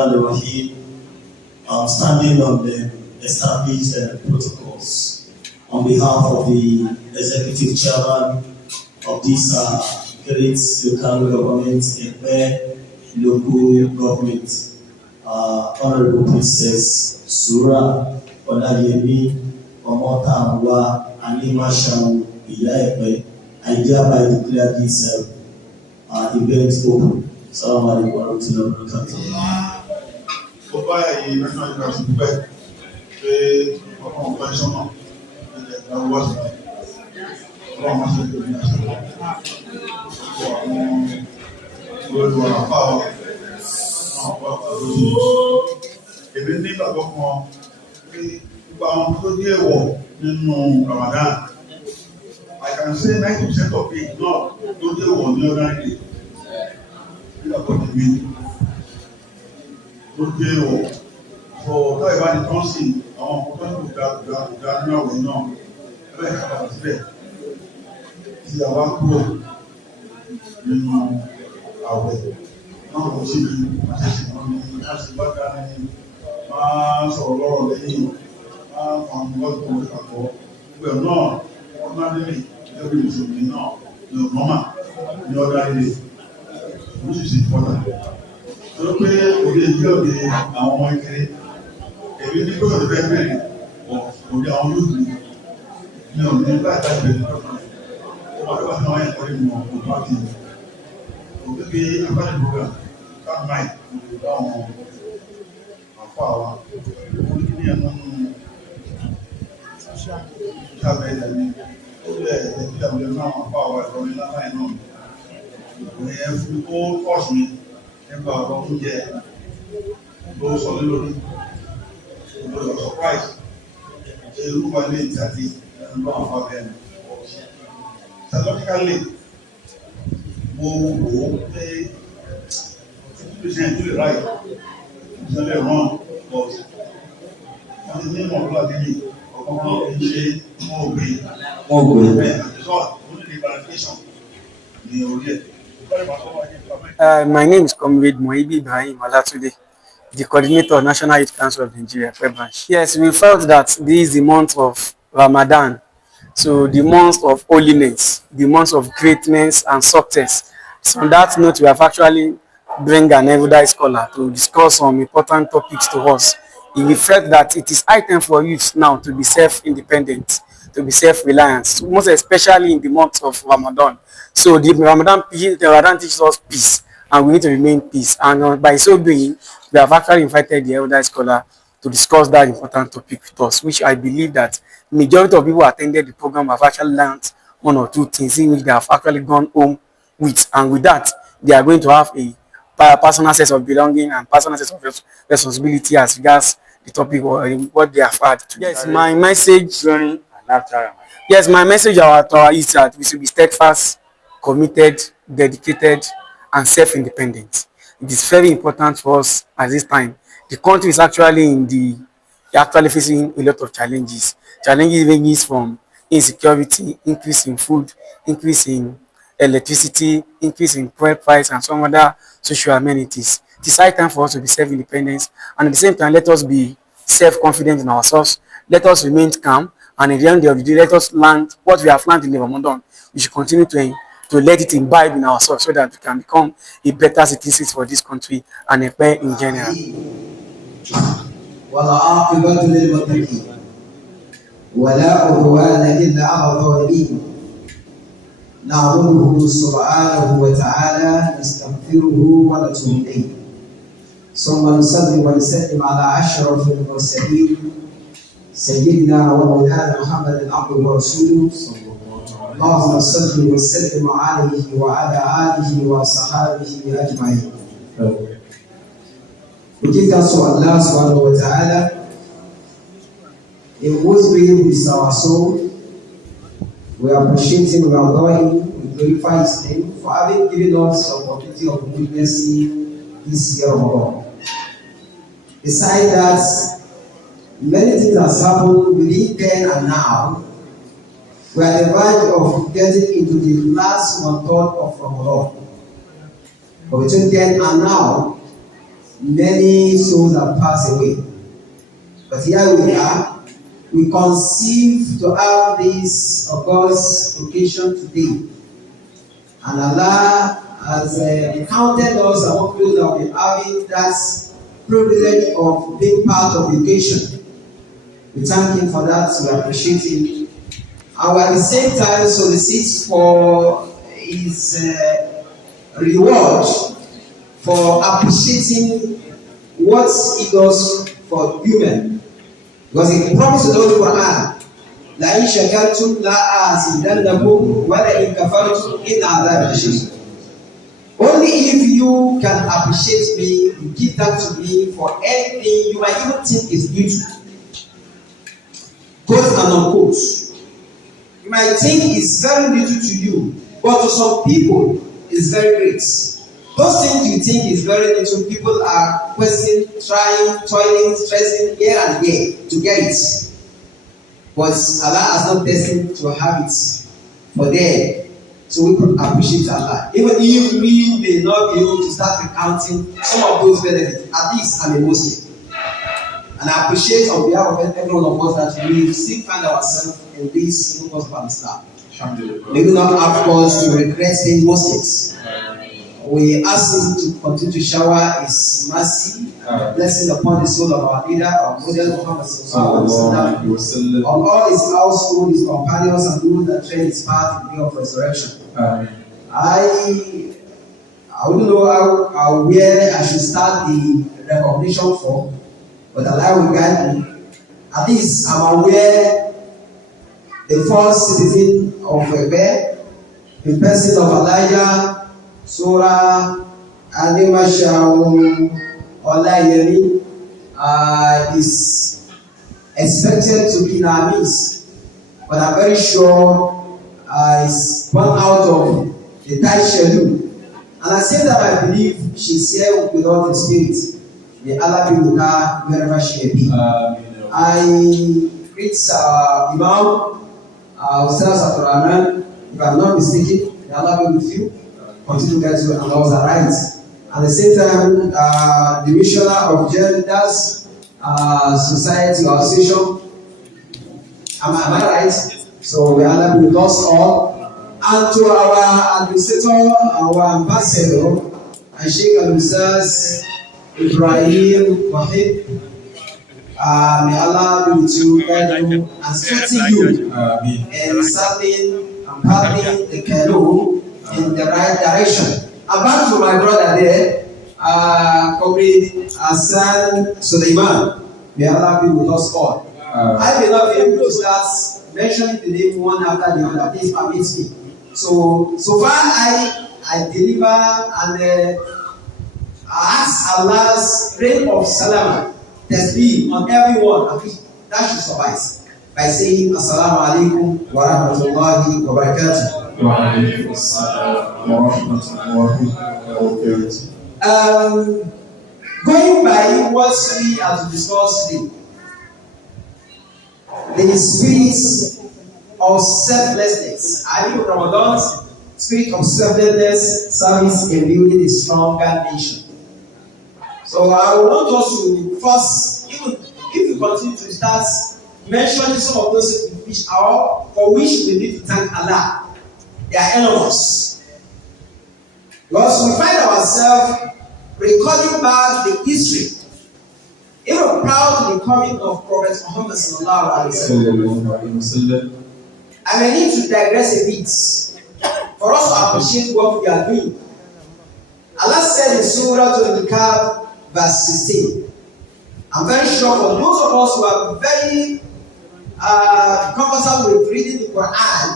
Rahman Rahim. Standing on the established protocols on behalf of the Executive Chairman of this great local government, Epe local government, Honorable Princess Surah Olayemi Animashaun Epe, I hereby declare this event open. Assalamu alaikum warahmatullahi wabarakatuh. I can say 90% of it, no, don't do one the other day. You are going to be. Don't do one. So, talk about the council, our people that now we know. Let's have a spec. See our crew. You know, our way. Now we see the processing on the national background. So, Lord, from what we look for, we are not. Ordinarily, every is now, normal, the other day, which is important. So, we will be our one day. If you go to the very of the own youth, the fact that whatever how I call him or party, will be a valid program. That might be down on power. We have all forced me about one year. Those are little surprise. They look at it at it and go about them. Psychologically, they 50% to the right, it's not wrong, but on the name of blood, my name is Comrade Moibi Ibrahim, the Coordinator of National Youth Council of Nigeria, Epe branch. Yes, we felt that this is the month of Ramadan, so the month of holiness, the month of greatness and success. So on that note, we have actually bring an erudite scholar to discuss some important topics to us. We felt that it is high time for youth now to be self-independent, to be self-reliant, most especially in the month of Ramadan. So the Ramadan teaches us peace, and we need to remain peace. And by so doing, we have actually invited the erudite scholar to discuss that important topic with us, which I believe that majority of people who attended the program have actually learned one or two things in which they have actually gone home with. And with that, they are going to have a personal sense of belonging and personal sense of responsibility as regards the topic or what they have had. Yes, my message. Yes, my message is that we should be steadfast, committed, dedicated, and self-independent. It is very important for us at this time. The country is actually facing a lot of challenges. Challenges ranges from insecurity, increase in food, increase in electricity, increase in fuel price, and some other social amenities. It is high time for us to be self-independent, and at the same time, let us be self-confident in ourselves. Let us remain calm, and at the end of the day, let us learn what we have learned in the Ramadan. We should continue to let it imbibe in ourselves so that we can become a better citizen for this country and Epe in general. والعاقبة للمتقين ولا عدوان إلا على الظالمين نعبده سبحانه وتعالى نستغفره ونتوب إليه ثم نصلي ونسلم على أشرف المرسلين سيدنا ومولانا محمد عبده ورسوله اللهم صل وسلم عليه وعلى آله وصحابه أجمعين. We give thanks to Allah subhanahu wa ta'ala, in whose will is our soul. We appreciate him, we adore him, we glorify his name for having given us the opportunity of witnessing this year of Ramadan. Besides that, many things have happened within then and now. We are at the verge of getting into the last 1/3 of Ramadan. But between then and now, many souls have passed away. But here we are, we conceive to have this August occasion today. And Allah has counted us among those that will be having that privilege of being part of the occasion. We thank Him for that, we appreciate Him. And we at the same time solicit for His reward for appreciating what He does for human. Because He promised in the Holy Quran, لَإِنْ شَكَرْتُمْ لَأَزِيدَنَّكُمْ وَلَئِنْ كَفَرْتُمْ إِنَّ عَذَابِي لَشَدِيدٌ. Only if you can appreciate me, you give that to me for anything you might even think is due to. Quote and unquote. You might think it's very little to you, but to some people it's very great. Those things you think is very little, people are questioning, trying, toiling, stressing here and there to get it. But Allah has not destined to have it for them. So we appreciate Allah. Even if we may not be able to start recounting some of those benefits, at least I'm a Muslim. And I appreciate on behalf of every one of us that we still find ourselves in this movement of Islam. May we not have cause to regret being Muslims. We ask Him to continue to shower His mercy, blessing upon the soul of our leader, our model Muhammad sallallahu alaihi wasallam, on all his household, his companions, and those that tread his path in the day of resurrection. I wouldn't know how where I should start the recognition for, but Allah will guide me. At least I'm aware the first citizen of Epe, the person of Elijah, Surah Animashaun Olayemi is expected to be in our midst, but I'm very sure is born out of the tight schedule. And I say that I believe she's here with all the spirit. May Allah be with her wherever she may be. I greet Imam Ustaz Abdul Rahman. If I'm not mistaken, may Allah be with you. Continue to get you and laws are right. At the same time, the missioner of Genders Society or Association. Am I right? So we are with us all. And to our administrator, our ambassador, and Sheikh Al-Ustaz Ibrahim Wahid. May Allah be with you, guide you, and strengthen you in serving and paddling the canoe in the right direction. And back to my brother there, Comrade Suleiman. May Allah be with us all. I may not be able to start mentioning the name one after the other. Please permit me. So far I deliver and ask Allah's reign of salam, tasbih on everyone. At least that should suffice by saying Assalamu alaikum wa rahmatullahi wa barakatuh. Wa alaikum assalam wa rahmatullahi wa barakatuh. Going by what we are to discuss today, the spirit of selflessness. I mean, Ramadan's spirit of selflessness service in building a stronger nation. So I want us to first, even if you continue to start mentioning some of those which are for which we need to thank Allah, they are enormous. Because we find ourselves recalling back the history. Even proud to the coming of Prophet Muhammad sallallahu alaihi wasallam. I may need to digress a bit for us to appreciate what we are doing. Allah said in Surah Al-Kahf, verse 16. I'm very sure for those of us who are very comfortable with reading the Quran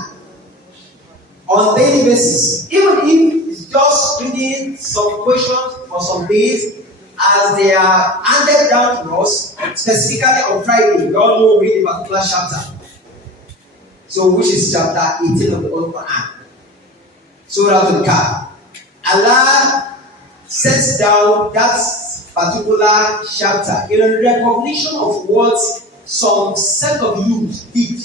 on a daily basis, even if it's just reading some questions for some days as they are handed down to us, specifically on Friday, we all know we read a particular chapter. So, which is chapter 18 of the Holy Quran, Surah Al-Kahf. Allah sets down that particular chapter in recognition of what some set of youth did.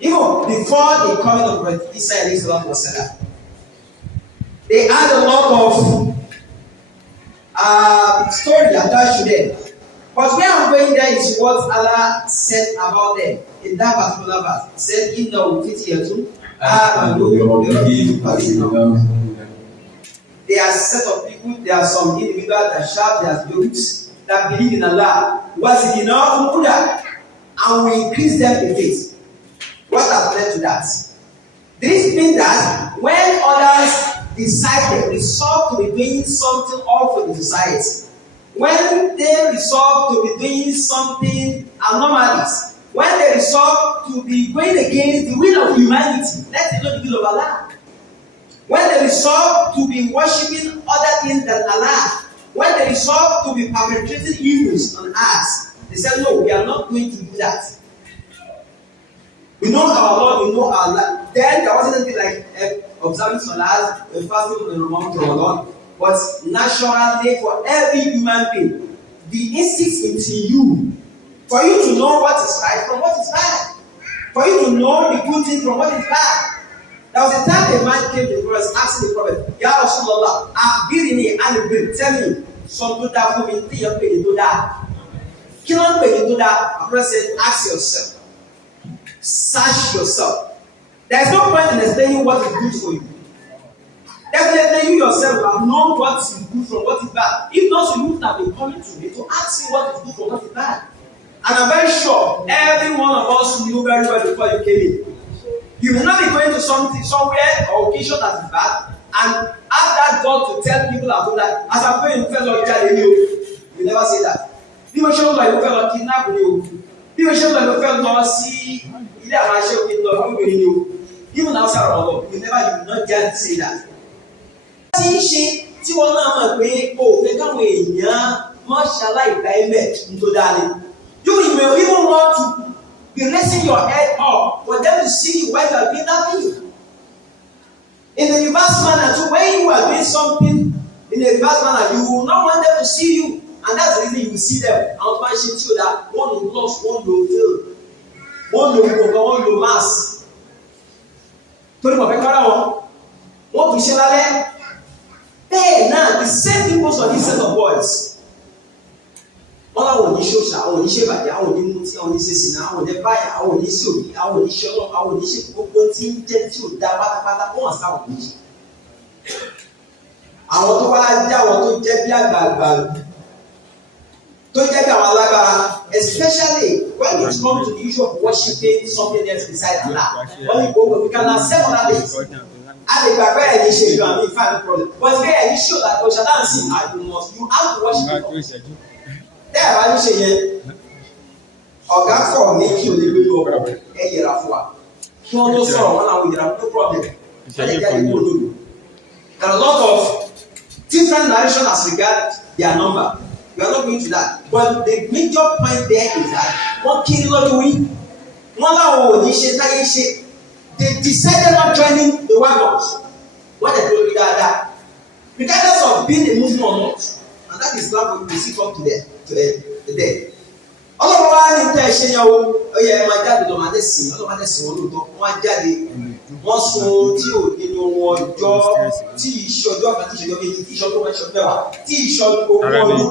Even before the coming of Prophet Isa, they had a lot of story attached to them. But where I'm going there is what Allah said about them in that particular verse. He said, "Inna utitiyatu There are a set of people, there are some individuals that shout their youths that believe in Allah. Was it enough? And we increase them in faith. What has led to that? This means that when others decide they resolve to be doing something all for the society, when they resolve to be doing something anomalies, when they resolve to be going against the will of humanity, let's say not the will of Allah, when they resolve to be worshipping other things than Allah, when they resolve to be perpetrating evils on earth, they said, no, we are not going to do that. We know our Lord, we know our Allah. Then there wasn't anything like observing Salah, fasting in Ramadan, but naturally for every human being, the instinct into you, for you to know what is right from what is bad, for you to know the good thing from what is bad. There was a time a man came to the prophet asking the prophet, Ya Rasulullah, tell me, some do that for me, do that. Kill on pay do that. The prophet said, ask yourself, search yourself. There is no point in explaining what is good for you. Definitely you yourself have known what is good from what is bad. If not, so you would have been coming to me to ask you what is good from what is bad. And I'm very sure every one of us knew very well before you came in. You will not be going to somewhere or occasion that is bad and ask that God to tell people about that. As I'm praying, you never say that. Bí mo ṣe ń lọ ìlú fẹ́ lọ kidnap ni o. Bí mo ṣe ń lọ ìlú fẹ́ lọ sí ilé àwọn aṣẹ́ òkè lọ lóbìnrin ni o. Even outside of Allah, you will not dare to say that. Tí ń ṣe tí wọ́n náà mọ̀ pé o ò fẹ́ káwọn èèyàn máa ṣaláìgbá ẹ̀mẹ̀ tó dáa ni. You will even want to be raising your head up for them to see you while you are doing that thing. In the reverse manner, too, when you are doing something in a reverse manner, you will not want them to see you. And that's the reason you will see them. And one should show that one will lost, one will fail, one will mass. Torí mo fẹ́ kára wọn, wọ́n fi ṣe lálẹ́. Bẹ́ẹ̀ náà, the same people for this set of boys. Wọ́n láwọn ò ní ṣòṣà, àwọn ò ní ṣe ìbàjẹ́, àwọn ò ní mutí, àwọn ò ní ṣe sìnà, àwọn ò ní báyà, àwọn ò ní ṣe òbí, àwọn ò ní ṣe ọlọ́run, àwọn ò ní ṣe gbogbo tí ń jẹ́ tí ò dá pátápátá, wọ́n wà sáwọn òbí. Àwọn tó wá jẹ́ àwọn tó jẹ́ bí àgbààgbà tó jẹ́ bí àwọn alágbára, especially when it comes to the issue of worshiping something else beside Allah. When we go, we can accept other things. A lè gbàgbé ẹ̀ ní ṣe ìlú àmì ìfàmì problem. But bẹ́ẹ̀ ẹ̀ ní show that you shall see you have to worship God. Tẹ́ ẹ̀ bá ní ṣe yẹn, ọ̀gá fọ̀ méjì ò lè gbé lọ́wọ́ ẹ yẹra fún wa. Kí wọ́n tó sọ̀rọ̀ wọn àwọn ìyẹra no problem. There are a lot of different narrations as regards their number. We are not going to that. But the major point there is that wọ́n kiri lọ́dún wí. Wọ́n láwọn ò ní ṣe táyé ṣe. They decided not joining the wagons. Wọ́n dẹ̀ tó rí dáadáa. Regardless of being a Muslim or not. And that is what we see from today. Ọlọ́pàá wa ní tẹ́ ẹ ṣe yẹn o, ó yẹ ẹ máa jáde lọ́mọ adé sìn, ọlọ́mọ adé sìn wọn lóòótọ́, wọ́n á jáde, wọ́n sun tí ò nínú wọn ọjọ́, tí ìṣọjọ́ kan tí ìṣọjọ́ kejì, tí ìṣọjọ́ kan ṣọjọ́ mẹ́wàá, tí ìṣọjọ́ ogún ọdún,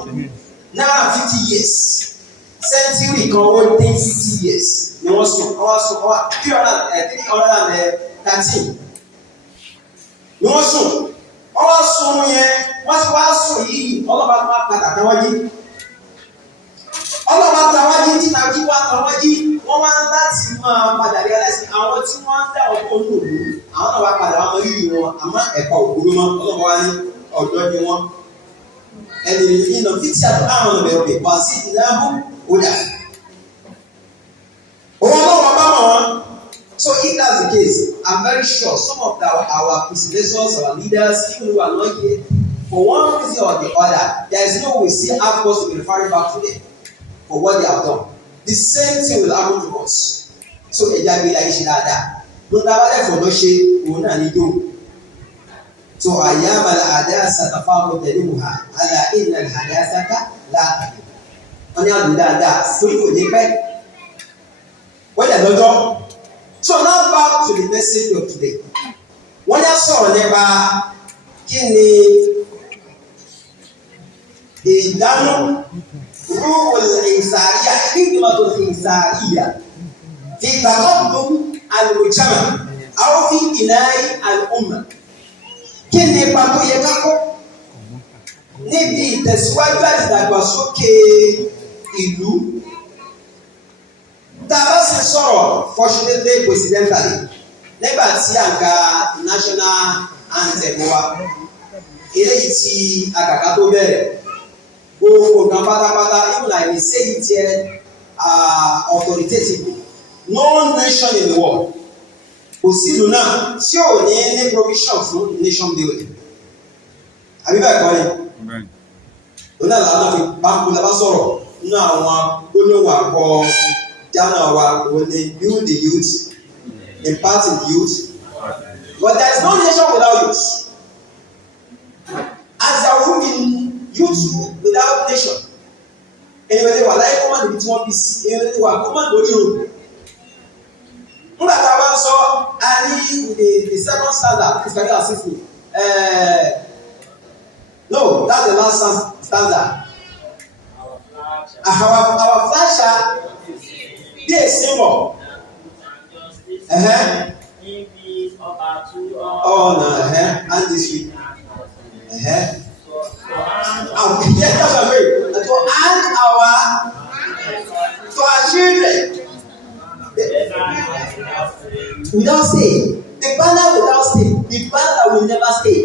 náà 50 years, sẹ́ńtírì kan wọ́n dé 50 years ni wọ́n sun, wọ́n 313 ni wọ́n sùn, wọ́n sùn yẹn, wọ́n ti wá sùn yìí, ọlọ́pàá tó máa padà tán wọ́n yí. Ọlọ́pàá tàwájí tí tàbí wá tàwájí wọ́n wá láti máa padà rí aláìsí àwọn tí wọ́n ń dá ọkọ̀ ní òru àwọn náà wá padà wá mọ yìí wọn àmọ́ ẹ̀kọ́ òkúrú mọ́ ọlọ́pàá wá ní ọ̀dọ́ ni wọ́n ẹni nínú títí àtúntò àwọn ọ̀nà bẹ̀rẹ̀ pa sí ìdáàbò òdà. Òun ọlọ́pàá bá wọn wọn. So if that's the case, I'm very sure some of our predecessors, our leaders, even who are not here, for one reason or the other, there is no way we still have cause to be referring back to them. For what they have done. The same thing will happen to us. So ẹja gbé ayé ṣe dáadáa. Ló ta wálé fọ̀dọ́ ṣe òun náà ní dùn. So àyàmà àdáṣà tàfáàmù tẹ̀lé wùhà àlà ìnà àdáṣàkà láàbì. Wọ́n ní àdùn dáadáa torí kò ní pẹ́. Wọ́n yà lọ́jọ́. So now back to the message of today. Wọ́n yà sọ̀rọ̀ nípa kí ni إدانو روح الإنسانية خدمة الإنسانية في تقدم المجتمع أو في بناء الأمة. Kí ni ipa tó yẹ ká kó níbi ìtẹ̀síwájú àti ìdàgbàsókè ìlú? Tá a bá sì sọ̀rọ̀ fortunately coincidentally nígbà tí à ń ka national anthem wa eléyìí tí àkàkà tó bẹ̀rẹ̀ gbogbo nǹkan pátápátá even like we say it here authoritatively no nation in the world kò sí ìlú náà tí ò ní provision fún nation building àbí bẹ́ẹ̀ kọ́ ni òun náà làwọn fi báńkù làbá sọ̀rọ̀ nínú àwọn gbólóhùn àkọ jáná wa òun ni build the youth impart in the youth but there is no nation without youth as there will be youth without nation ènìyàn lè wà láyé kó má níbi tí wọ́n bí sí ènìyàn lè wà kó má lórí òun. Nígbà tá a bá sọ a ní the second standard is very assist me no that's the last standard our flag shall be a symbol and this week yes that's a way to hand to our children without stay. The banner without stay. The banner that will never stay.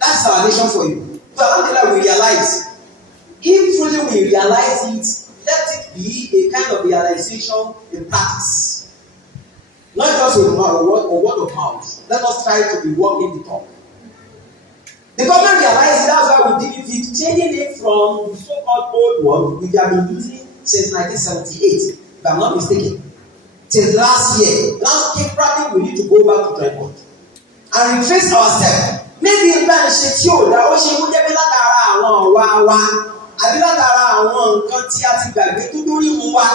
That's our nation for you. So alhamdulillah we realize. If truly we realize it, let it be a kind of realization in practice. Not just a word of mouth. Let us try to be walking the talk. The government realizes that's why we did it, changing it from the so-called old one we have been using since 1978, if I'm not mistaken. Till last year. Last year, probably we need to go back to tripod and retrace ourselves. Maybe ìgbà ìṣe tí ò dá ó ṣe kó jẹ́ pé látara àwọn ọ̀wá wa àbí látara àwọn nǹkan tí a ti gbàgbé tó dórí mu wa.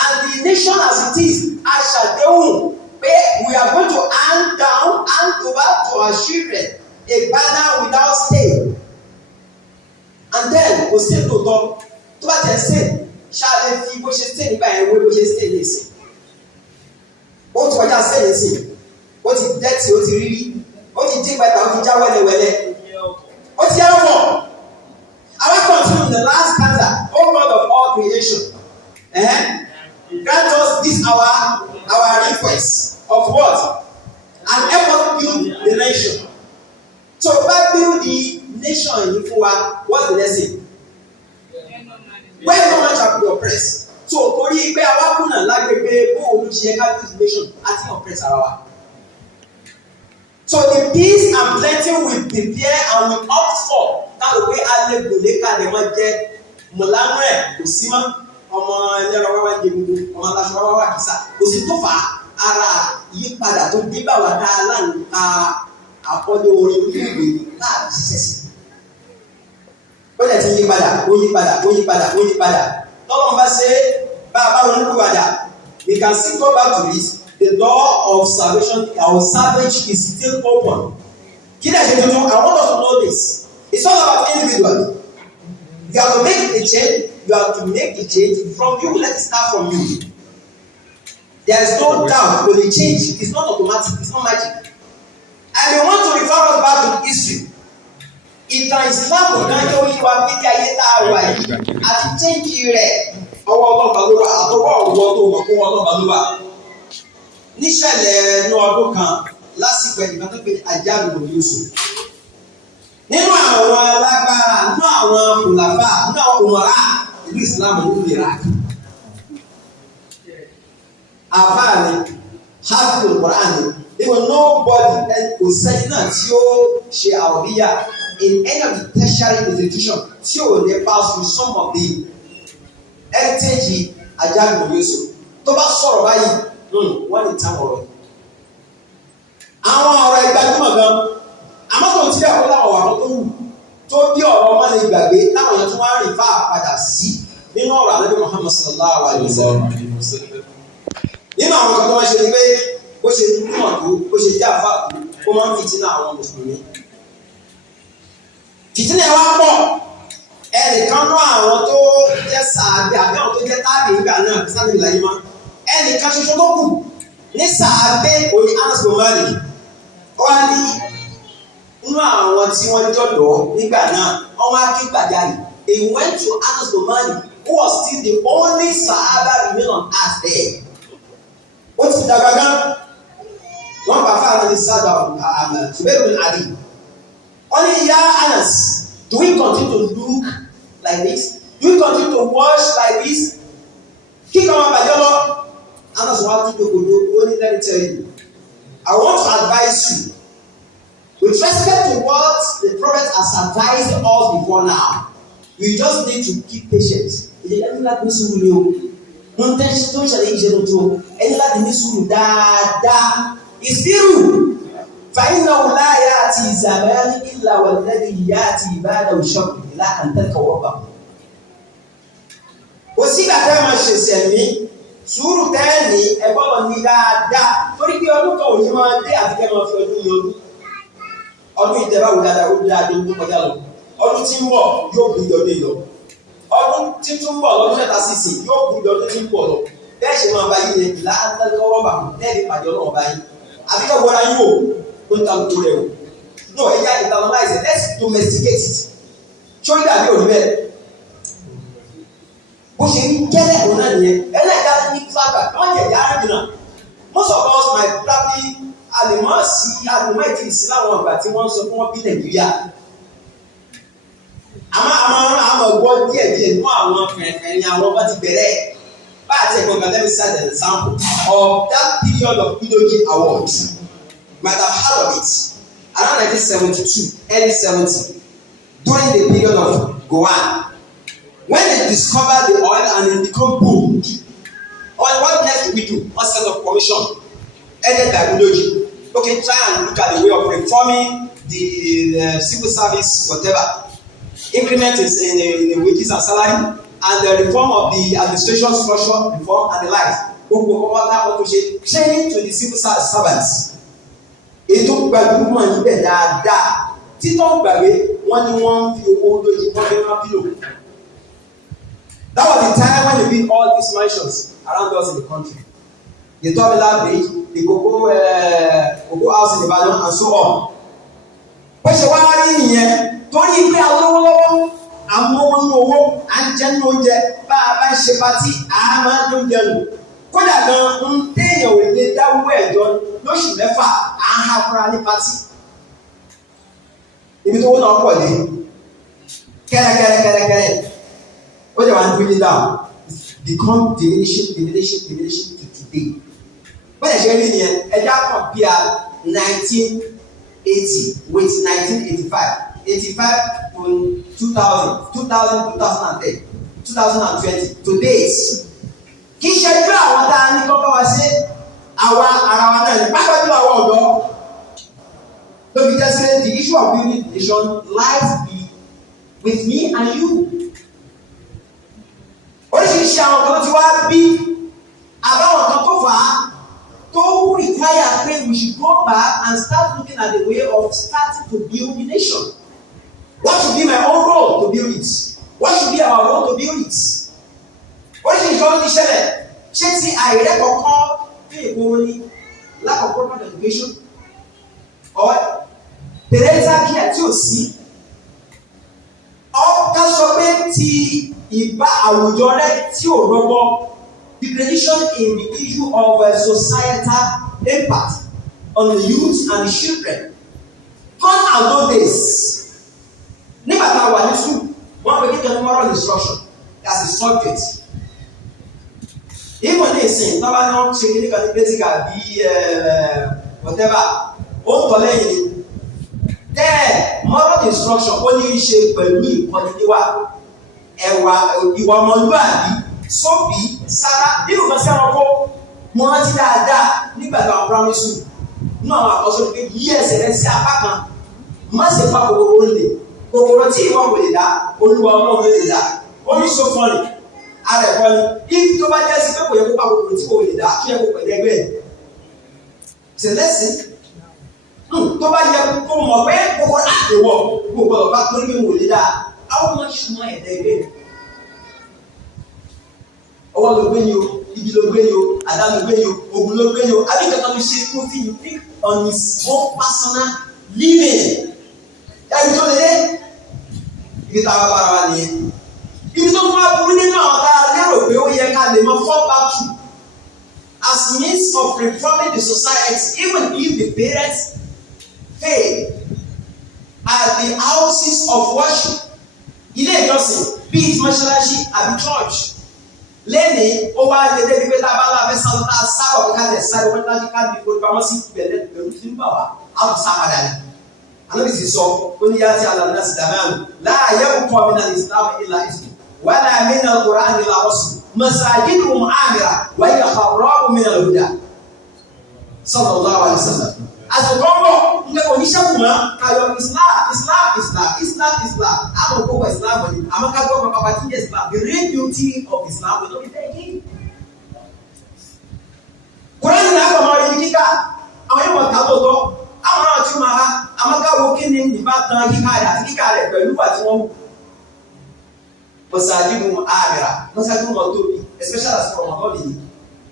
And the nation as it is, a ṣàdéhùn pé we are going to hand over to our children a banner without stain. And then kò sí ètò tó bá tẹ̀ stain. Ṣáà fi bó ṣe stay nígbà yẹn wé bó ṣe stay ní ìsìn. Ó ti kọjá stay ní ìsìn. Ó ti dẹ́tì, ó ti rírí. Ó ti dín pẹ̀tà, ó ti já wẹ́lẹ́wẹ́lẹ́. Ó ti yá wọ̀. I will continue in the last stanza. O God of all creation. Grant us this our request of what? And help us build the nation. So if I build the nation yìí fún wa, what's the lesson? Where no man shall be oppressed. So torí pé àwa kùnà lágbègbè bóòlù ṣe ká build nation àti oppress ara wa. So the peace and plenty will prepare and will opt for. Táwọn pé alẹ́ gbòlé kalẹ̀ wọ́n jẹ́ mọ̀lámúrẹ̀ kò sí mọ́. Ọmọ ẹlẹ́rọ wá wá jẹ gbogbo, ọmọ aláṣọ wá wá kìsà. Kò sí tó fà á ara yípadà tó dé bá wa dá láǹkà àkọlé orin orílẹ̀-èdè láàbí ṣiṣẹ́ sí. Ó lè ti yípadà. Tọ́lọ́mù bá ṣe bá a bá ronú padà. We can still go back to this. The door of salvation, our salvage is still open. Kí ni àṣẹ tuntun? I want us to know this. It's all about individuals. You have to make the change. You have to make the change from you. Let it start from you. There is no doubt when the change is not automatic. It's not magic. And we want to refer us back to history. Ìtàn Islam kan yóò yí wa bí ayé tá a wà yìí àti change rẹ̀ ọwọ́ ọlọ́ba ló wà àtọwọ́ ọ̀wọ́ tó mọ̀ kó ọlọ́ba ló wà. Níṣẹ̀lẹ̀ ní ọdún kan lásìkò ẹ̀dìgbà tó pe àjálù òyìnbó. Nínú àwọn alágbára, nínú àwọn kùlàfà, nínú àwọn òmùrà ìlú Islam ní Iraq. Àfáàní, Hafidul Quran, even nobody kò sẹ́yìn náà tí ó ṣe àwòríyá in any of the tertiary institution tí ò lè pass through some of the heritage àjálù òyìnbó. Tó bá sọ̀rọ̀ báyìí. Wọ́n lè tán ọ̀rọ̀ yìí. Àwọn ọ̀rọ̀ ìgbàgbọ́n gan. Àmọ́ tó ti bẹ́ẹ̀ kó láwọn ọ̀rọ̀ tó wù tó bí ọ̀rọ̀ ọmọ lè gbàgbé táwọn èèyàn tó wá rìn fà padà sí nínú ọ̀rọ̀ Ànábì Muhammad sallallahu alaihi wasallam. Nínú àwọn kan tó wọ́n ṣe ni pé bó ṣe túmọ̀ tó bó ṣe jẹ́ àfà tó ó máa ń fìtínà àwọn mùsùlùmí. fìtínà ẹ̀ wá pọ̀ ẹnìkan náà àwọn tó jẹ́ sàábé àbí àwọn tó jẹ́ táàbì nígbà náà sábẹ́ ìlàyé mọ́ ẹnìkan ṣoṣo tó kù ní sàábé òní Anas bin Malik wá ní inú àwọn tí wọ́n jọ̀dọ̀ nígbà náà wọ́n wá kí gbàjarì. They went to Anas bin Malik who was still the only Sahaba remain on earth there. Ó ti dàgbà gan. Wọ́n bá fáwọn ní sábà Subayr bin Ali. Wọ́n ní ya Anas, do we continue to look like this? Do we continue to watch like this? Kíkọ́ wọn bàjẹ́ lọ. Anas wá tún dòkòdò ó ní let me tell you. I want to advise you with respect to what the prophet has advised us before now. We just need to keep patience. Ẹni láti ní sùúrù ni o. Wọ́n tẹ́ tó ń ṣẹlẹ̀ ìṣẹ́ lójú o. Ẹni láti ní sùúrù dáadáa. Ìsírù. Fàyínà wùlá yá àti ìzàmẹ́rẹ́ ìlà wàlẹ́dì ìyá àti ìbáàdà òṣèlú ìlà àǹtẹ̀kọ̀ wọ́pà. Kò sí ìgbàdá máa ṣe sẹ̀mí. Sùúrù tẹ́ẹ̀nì ẹ̀gbọ́n lọ ní dáadáa. Torí pé ọdún kan ò ní máa dé àbíkẹ́ máa fi ọdún yọdún. Ọdún ìtẹ́bá wù dáadáa ó dáadé tó kọjá lọ. Ọdún tí ń bọ̀ yóò bí ìdọ̀dé lọ. Ọdún tí tún bọ̀ lọ́dún mẹ́ta sísè yóò bí ìdọ̀dé tí ń bọ̀ lọ. Bẹ́ẹ̀ ṣe máa bá yín ní ìlà àtàlẹ́kọ̀ọ́rọ́bà lẹ́ẹ̀dì pàdé ọlọ́run bá yín. Àbíkẹ́ wọra yín wò ó ń ta lóko rẹ̀ o. No, ẹ jẹ́ internalize it. Let's domesticate it. Ṣé ó dàbí òní bẹ́ẹ̀? Bó ṣe ń gẹ́lẹ́ òun náà nìyẹn. Ẹlẹ́dàá ní flagba, wọ́n jẹ̀ yá àrùn náà. Most of us might probably àlùmọ́ ìtì sí láwọn ìgbà tí wọ́n sọ fún wọn bí Nàìjíríà. Àmọ́ gbọ́ díẹ̀ nínú àwọn fẹ̀rẹ̀fẹ̀rẹ̀ ni àwọn bá ti bẹ̀rẹ̀. Báyà tí ẹ̀gbọ́n let me cite an example of that period of L.G awards. You might have heard of it. Around 1972, early 70, during the period of Gowan. When they discovered the oil and it became boom. What next do we do? What set of commission? Headed by L.G. Okay, try and look at the way of reforming the civil service, whatever. Increment in the wages and salary, and the reform of the administration structure, reform and the like. Training to the civil servants. Ètò gbajúmọ̀ níbẹ̀ dáadáa. Títọ́ gbàgbé wọ́n ní wọ́n ń fi owó lójú wọ́n fi máa pílò. That was the time when they built all these mansions around us in the country. The Tobela Bridge, the Cocoa House in Ibadan, and so on. Wọ́n ṣe wá rí ìyẹn torí pé àwọn lọ́wọ́lọ́wọ́ àwọn owó à ń jẹ́ nínú oúnjẹ bá a bá ń ṣe patí à máa ń lóúnjẹ nù. Kódà gan ń téèyàn ò lè dáwọ́ ẹ̀jọ́ lóṣù mẹ́fà à ń ha fúnra ní patí. Ibi tó wọ́n náà pọ̀ dé kẹ́rẹ́kẹ́rẹ́kẹ́rẹ́ ó jẹ́ wà ní bringing down become diminishing to today. Bẹ́ẹ̀ ṣe rí nìyẹn ẹja compare 1980 with 1985, 85 to 2000, 2010, 2020 to date. Kì í ṣe ju àwọn tá a ní kọ́kọ́ wá sí àwa ara wa náà ní pápá jùlọ àwọn ọ̀dọ́. Lóbi jẹ́ sí the issue of building the nation lies with me and you. Oríṣiríṣi àwọn kan ti wá bí àbáwọn kan tó fà á tó require pé we should go back and start looking at the way of starting to build the nation. What should be my own role to build it? What should be our role to build it? Oríṣiríṣi kan ti ṣẹlẹ̀ ṣé ti àìrẹ́ kọ̀ọ̀kan ní ìgboro ní lack of proper education or parental care tí ò sí. Ọ̀ká sọ pé ti ìbá àwùjọ rẹ tí ò rọgbọ. Degradation in the issue of societal impact on the youth and the children. Gone are those days. Nígbà tá a wà ní school, wọ́n pe kíkẹ́ ní moral instruction as a subject. Even ní ìsìn, tọ́ba ní wọ́n ṣe kíní kan ní basic àbí whatever, ó ń tọ́ lẹ́yìn ni. Then moral instruction ó ní í ṣe pẹ̀lú ìkọ́ni níwà ẹ̀wà ìwà ọmọlúwàbí. Sọ́bì sára nínú kan sí àwọn kó mo rántí dáadáa nígbà tó àwọn primary school nínú àwọn àkọsọ pé yí ẹsẹ̀ rẹ sí apá kan má ṣe pa kòkòrò lè kòkòrò tí ìwọ̀n kò lè dá olúwa ọlọ́run lè dá omi so fọ́ọ̀nì ara ẹ̀kọ́ ni ibi tó bá jẹ́ sí pé kò yẹ kó pa kòkòrò tí kò lè dá kí ẹ kó pẹ̀lú ẹgbẹ́ ẹ̀. It's a lesson. tó bá yẹ kó mọ̀ pé kókó láti wọ̀ gbogbo ọ̀pá torí pé wò lè dáa àwọn ọmọ ṣùgbọ́n ẹ̀dá ẹgbẹ́ ọwọ́ ló gbé ni o igi ló gbé ni o àdá ló gbé ni o ògùn ló gbé ni o àbí ìjọba ló ṣe tó fi you think on his own personal living yàrá ìjọ lè dé ibi tá a bá bára wa nìyẹn ibi tó fún wa burú nínú àwọn tá a lérò pé ó yẹ ká lè mọ fall back to as means of reforming the society even if the parents fail at the houses of worship ilé ìjọsìn bíi mọ́ṣáláṣí àbí church lẹ́ni ó wá dédé wípé tá a bá lábẹ́ sáré tá a sábà kí ká lè sáré wọ́n dájú ká di olùpamọ́ sí ìbẹ̀rẹ̀ pẹ̀lú tí ń bà wá á tún sápadà ní. Ànábì sì sọ ó ní yàtí àlànà sí dàmẹ́rù láàyè kúkọ́ mi náà Islam ìlà ìsìn wà láàmì náà Qur'an ìlà ọ̀sùn masajidu mu'amira wà yà kàrọ́ọ̀bù mi náà lòdà sallallahu alaihi wasallam. Àsìkò ọ̀pọ̀ nígbà oníṣẹ́kù mọ́ káyọ̀ Islam àwọn òkúkọ̀ Islam wọ̀nyí àmọ́ ká gbọ́ pàpà tí ń jẹ́ Islam the real beauty of Islam will not be there again. Kùránì náà kọ̀ mọ́ ibi kíkà àwọn yóò mọ̀ ká tó tọ́ àwọn náà tún máa àmọ́ ká wo kí ni ìbátan kíkà rẹ̀ àti kíkà rẹ̀ pẹ̀lú àti wọ́n mọ̀sáájú àmìrà mọ̀sáájú mọ̀ tóbi especially as for ọmọdé yìí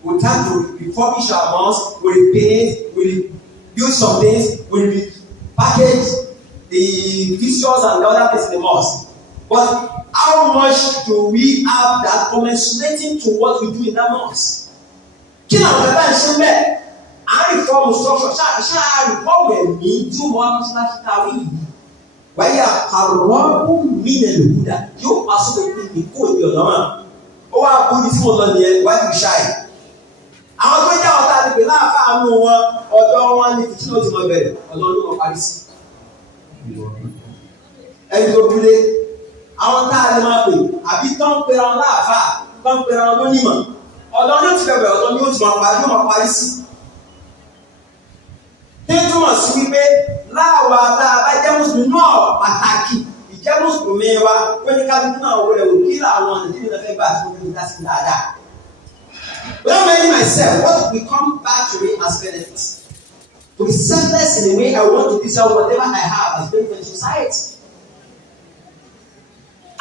we try to refurbish our mosque we repaint we build some things we package the fixtures and other things in the mosque. But how much do we have that commensurating to what we do in that mosque? Kí ni àwọn ọ̀gá ń ṣe bẹ́ẹ̀? À ń reform structure ṣáà reform ẹ̀mí tí wọ́n á ṣe láti káwé yìí. Wáyé àrọ́bù mílẹ̀ lòdà yóò pa sókè pé ìkó ìbí ọ̀nà wọn. Ó wá kú ní tí mo lọ nìyẹn wáyé ìṣáì. Àwọn tó jẹ́ ọ̀tá àdìgbè láàfáà mú wọn ọ̀dọ́ wọn ní fìtínà tí wọ́n bẹ̀rẹ̀ ọ̀nà ọdún wọn parí sí. Ẹni tó kúlé àwọn tá a lè máa pè àbí tán pera wọn láàfáà tán pera wọn lónímọ̀ ọ̀dọ́ ní ó ti bẹ̀rẹ̀ ọ̀dọ́ ní ó ti máa parí sí. Tí ó túmọ̀ sí wípé láwa tá a bá jẹ́ mùsùlùmí náà pàtàkì ìjẹ́ mùsùlùmí wa pé ní kábíyí náà wọlé wò kí làwọn ọ̀nà tí mo fẹ́ gbà tí mo fi dá sí dáadáa. Without knowing myself, what will come back to me as benefits? To be selfless in a way I want to deserve whatever I have as benefit in society.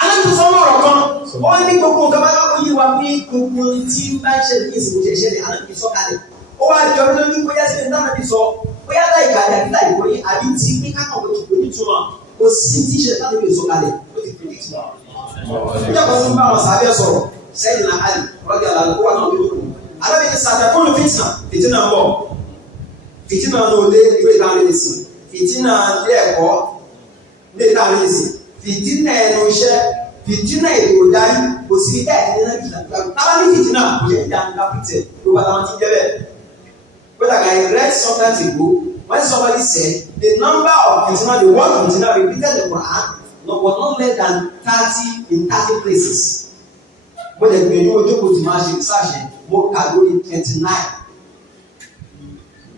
Aláǹtí sọ́mọ́ ọ̀rọ̀ kan, ó ní gbogbo nǹkan bá lọ́kọ́ yìí wá pé gbogbo tí ń bá ṣẹlẹ̀ ní ìsìnkú ṣẹlẹ̀ aláǹtí sọ kalẹ̀. Ó wá jọ lójú bóyá sí ní dáná ti sọ, bóyá láì gbàdá àbí láì wọlé àbí tí ní kákan òkè tó nítumọ̀, kò sí tí ṣe táwọn èso kalẹ̀ ó ti predict wọn. Ìjọba tí ń bá wọn sábẹ́ sọ̀rọ̀ sẹ́yìn náà àlè rọ́jà àlàlù kó wà náà lóko. Alábìyẹn sàtẹ̀kùnú fìtínà ń bọ̀. Fìtínà ní olé ìwé ìdáhùn ìsìn, fìtínà ilé ẹ̀kọ́ ilé ìdáhùn ìsìn, fìtínà ẹnu iṣẹ́, fìtínà ètò ìdarí, kò sí ní bẹ́ẹ̀ ní nàìjíríà. Tábà ní fìtínà kò yẹ ìdáhùn kápítẹ̀ ló bá táwọn ti jẹ́ bẹ́ẹ̀. But like I read sometimes ago, when somebody said the number of fìtínà, the word fìtínà repeated the Quran was not less than 30 in 30 places. Mo lè gbìyànjú ojú kò tí máa ṣe ìsáṣẹ, mo kà lórí 29.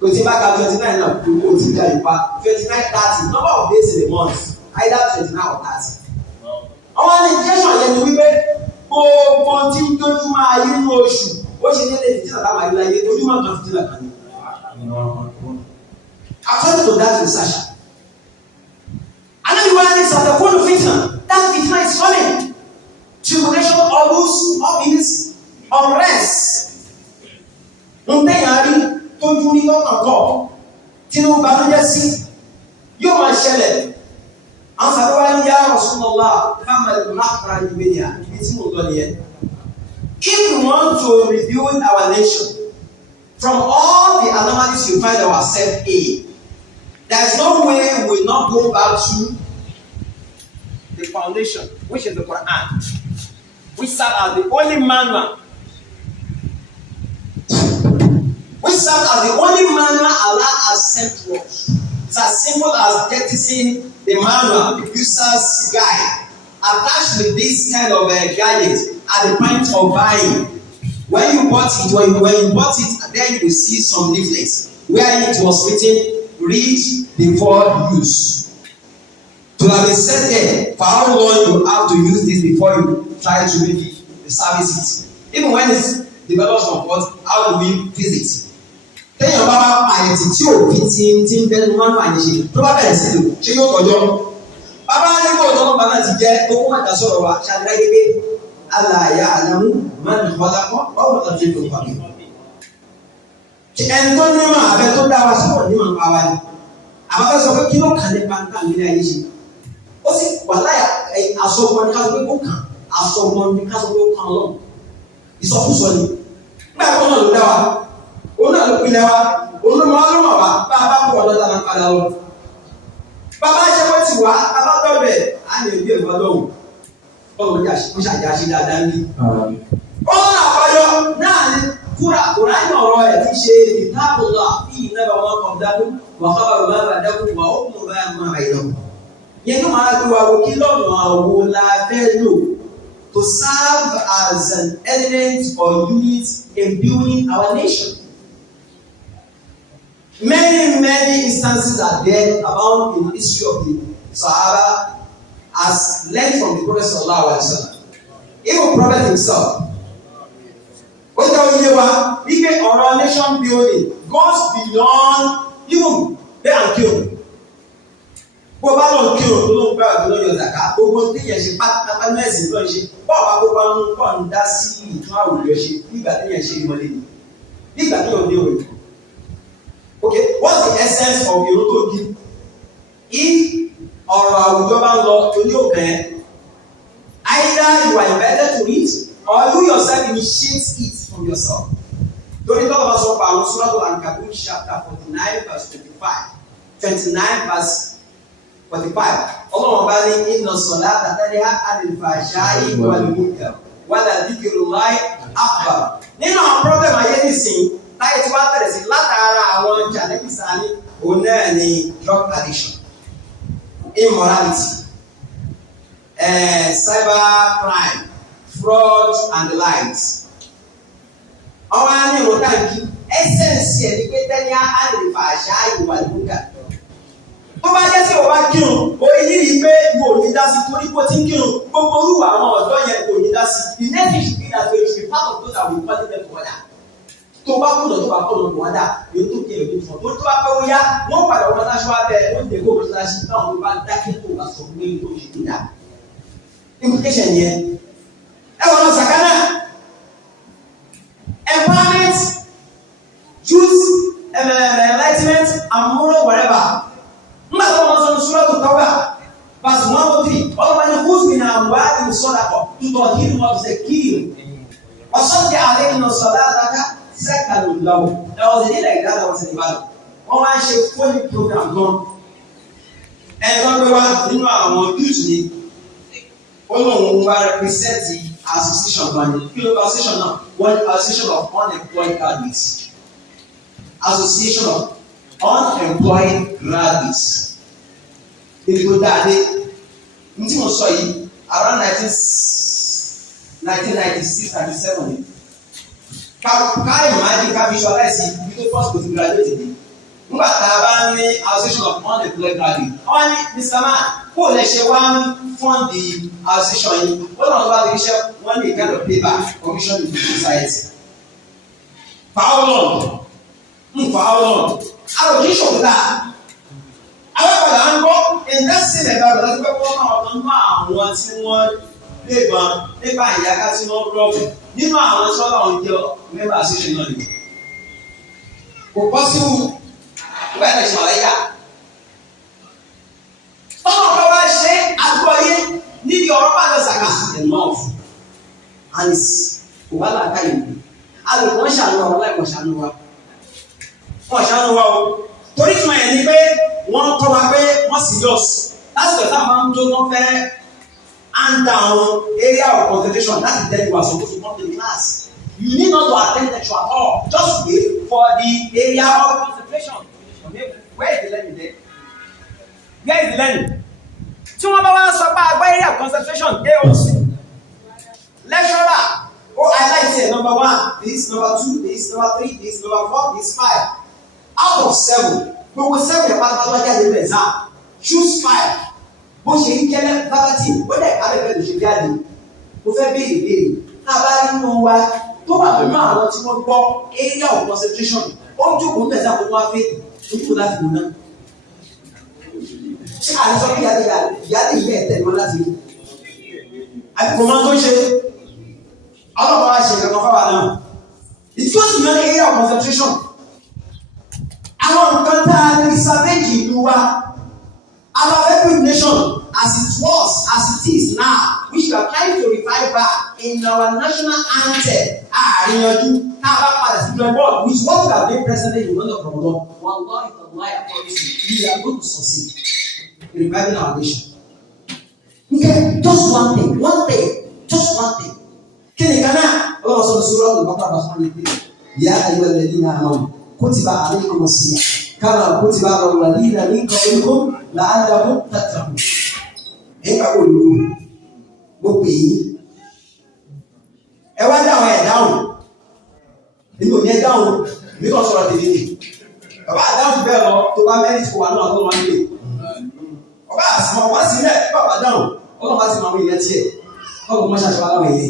Kò tí bá ka 29 náà, kò tí ká ìpa 29, 30, number of days in a month, either 29 or 30. Àwọn allegation yẹn ni wípé gbogbo tí ń tójú máa yí nínú oṣù, ó ṣe ní ilé fìtínà táwọn àyè láyé, ojúmọ̀ kan fìtínà kan ní. According to that research, another is at the point of fitna. That fitna is coming. Tribulation, troubles, ups, unrest. Ntẹ̀yàrí tójú ní lọ́kàn kọ̀ tí ó banújẹ́ sí yóò máa ṣẹlẹ̀. Àwọn sàbẹ̀wá ní yá Rasulullah káàmà ìlúmọ̀kàrà ìgbéyà ibi tí mo lọ nìyẹn. If we want to rebuild our nation from all the anomalies we find ourselves in, there is no way we will not go back to the foundation, which is the Quran, which serves as the only manual. Which serves as the only manual Allah has sent to us. It's as simple as jettisoning the manual, the user's guide, attached with this kind of gadget at the point of buying. When you bought it, then you will see some leaflets where it was written, read before use. To have been set there for how long you have to use this before you try to maybe service it. Even when it's developed from what, how do we visit? téèyàn bá wá pa ẹ̀tì tí òbí ti ń bẹnu máa ń fà yín ṣe tó bá bẹ̀rẹ̀ sí lò ṣé yóò tọ́jọ́. bàbá nígbà òtọ́ lọ́ba náà ti jẹ́ owó mẹ́ta sọ̀rọ̀ wa ṣàlàyé pé aláya àlámú máa ń kọ́lákọ́ báwo la ṣe lò pàmì. ẹni tó ní mọ̀ abẹ tó dá wa sọ̀rọ̀ ní mọ̀ pa wa ni àbáfẹ́ sọ pé kí ló kàn nípa nǹkan nílé ayé ṣe ó sì wà láyà àsọgbọn ní ká sọ pé ó kàn àsọgbọn ní ká sọ pé ó kàn lọ ìsọkúsọ ni nígbà tó náà ló dá wa òun náà ló pilẹ̀ wa òun ló máa lọ́mọ̀ wa bá a bá kú ọ̀dọ́ tá a máa padà lọ. bàbá ṣe wọ́n ti wá bàbá tọ́bẹ̀ á lè bí ẹ̀fọ́ lọ́wọ́ ọ̀rọ̀ ṣàjà ṣe dáadáa ní. ọ̀nà àbáyọ náà ni kúrà ní ọ̀rọ̀ ẹ̀ ti ṣe ìtàkùnlá bí ìnáwó wọn kọ̀ dákú wà kábàrò máa bà dákú wà ó kún bá máa bàyẹ̀ lọ. yẹn ní wọn á gbé wa wo kí lọ́nà àwo la fẹ́ lò to serve as an element or unit in building our nation. Many instances are there about in the history of the Sahaba as learned from the Prophet sallallahu alaihi wasallam. Even Prophet himself. Ó jẹ́ oyè wa wípé ọ̀rọ̀ nation building goes beyond even pay and kill. Bó bá lọ kí o tó ló ń gbà tó lọ yọ zaka gbogbo tí yẹn ṣe pátápátá mẹ́sìn ló ń ṣe bọ́ọ̀ bá gbogbo àwọn nǹkan ń dá sí ìtún àwùjọ ṣe nígbà tí yẹn ṣe ìmọ̀lẹ́ ni nígbà tí yóò dé òye. Okay, what's the essence of irun tó gi? If ọ̀rọ̀ àwùjọ bá ń lọ oní òkè either you are invited to it or you yourself initiate it from yourself. Torí tọ́lá bá sọ pa àwọn Suratul Ankabut chapter 49 verse 29 verse 45. Ọlọ́run bá ní inna salata tanha anil fahsha'i wal munkar wa la dhikrullahi akbar. Nínú àwọn problem ayé nìsín táyé tí wàá tẹ̀lé sí látara àwọn challenges àní òun náà ni drug addiction, immorality, cyber crime, fraud and the likes. Àwọn á ní ìrọ̀lá ìbí essence ẹ̀ ní pé tẹ́lẹ̀ á lè fà àṣà ìwà ìmúkà. Tó bá jẹ́ sí ọba kírun, orí yìí pé ìwò ò ní dá sí torí kó tí ń kírun, gbogbo orúwà àwọn ọ̀dọ́ yẹn kò ní dá sí. The next thing should be that way should be part of those that will call them to order. Tó bá kúrò tó bá kúrò tó wádà, yóò tó kí ẹ̀rọ tó fọ́. Tó bá pẹ́ wọ́n yá, wọ́n padà wọ́n máa ṣọ́ abẹ́ wọ́n lè kó kọ́sílá sí náà wọ́n bá dákẹ́ tó bá sọ pé tó ṣe dídá. Implication yẹn. Ẹ wọ́n lọ sàkánà. Empowerment, youth, enlightenment, and moral whatever. Nígbà tó wọ́n sọ ní Suratu Tawba, verse 103, ọlọ́pàá ní who's been aware in Sadaqa to heal what is the kill. Ọ̀sọ́jà àlẹ́ iná sọ̀dá àdáká sẹ́kàlù lọ́wọ́. There was a day like that was in Ibadan. Wọ́n máa ń ṣe phone program gan. Ẹ̀gbọ́n pé wá nínú àwọn youth ni ó lóun wá represent the association kan ní. Kí ló bá association náà? One association of unemployed graduates. Association of unemployed graduates. Èdè tó dáadé. Ní tí mo sọ yìí, around 1996-97 ni. Ká imagine ká visualize ibi tó first post graduate ni. Nígbà tá a bá ní association of unemployed graduates. Wọ́n ní Mr. Man kó lè ṣe wá fund the association yìí. Wọ́n náà wá lè ṣe wọ́n ní kind of paper commission in the society. For how long? For how long? Àwọn kì í ṣòkòtà. Àwọn ìpàdé à ń gbọ́ in that same environment láti pẹ́ wọ́n náà wọ́n mú àwọn tí wọ́n lébọn nípa ìyáká tí wọ́n rọ́ọ̀bù nínú àwọn tí wọ́n láwọn jẹ́ mẹ́bà association náà nìyẹn. Kò pọ́ sí wù nígbà tí ìṣẹ̀lẹ̀ àlàyé. Tọ́lọ̀ bá wá ṣe àgbọ̀yé níbi ọ̀rọ̀ bá lọ sàkà enough and kò wá làákà yìí. Àlùkò wọ́n ṣàánú wa wọ́n láì wọ́n ṣàánú wa. Wọ́n ṣàánú wa o. Torí tí wọ́n yẹn ni pé wọ́n kọ́ wa pé wọ́n serious. Lásìkò tá a máa ń tó wọ́n fẹ́ hand down area of concentration that is then you are supposed to come to the class. You need not to attend lecture at all. Just wait for the area of concentration. Where is the learning there? Where is the learning? Tí wọ́n bá wá sọ pé àgbá area of concentration dé oṣù. Lecturer, oh I like it, number 1, this, number 2, this, number 3, this, number 4, this, 5. Out of 7, gbogbo 7 yẹn pátápátá jáde ní exam. Choose 5. Bó ṣe ń kẹ́lẹ́ bábátì, ó dẹ̀ ká lẹ́fẹ̀ẹ́ ló ṣe jáde. Mo fẹ́ béèrè. Tá a bá rí nínú wa tó wà nínú àwọn tí wọ́n gbọ́ area of concentration ó ń jókòó mẹ́ta kó wá fẹ́ ojú láti mú náà. àti sọ pé ìyáálé ìyá ẹ̀ tẹ̀lé wọn láti rí àti kò máa tó ṣe ọlọ́pàá wa ṣe ìrànlọ́wọ́ fáwọn náà. it goes beyond the area of concentration. àwọn nǹkan tá a lè savage ìlú wa our every nation as it was as it is now which we are trying to revive back in our national anthem àríyànjú tá a bá padà sí the board with what we have been present in the month of Ramadan wallahi tallahi I promise you we are going to succeed in reviving our nation. Okay, just one thing kí ni kan náà ọlọ́wọ́ sọ Surah Al-Baqarah verse 183 ya ayyuhal ladhina amanu kutiba alaykumus siyam kama kutiba alal ladhina min qablikum la'allakum tattaqun. Nígbà wo ló mo pè yí ẹ wá dáhùn ẹ dáhùn nínú ní ẹ dáhùn ní kan sọ̀rọ̀ tèmi ni bàbá àdáhùn bẹ́ẹ̀ lọ tó bá mẹ́rin tó wà náà tó wà nílé ọba àsìmọ̀ wá sílẹ̀ bàbá dáhùn ọlọ́run bá ti máa mú ìyẹn tiẹ̀ ọlọ́run mọ́ ṣàṣọ aláwọ̀ ilé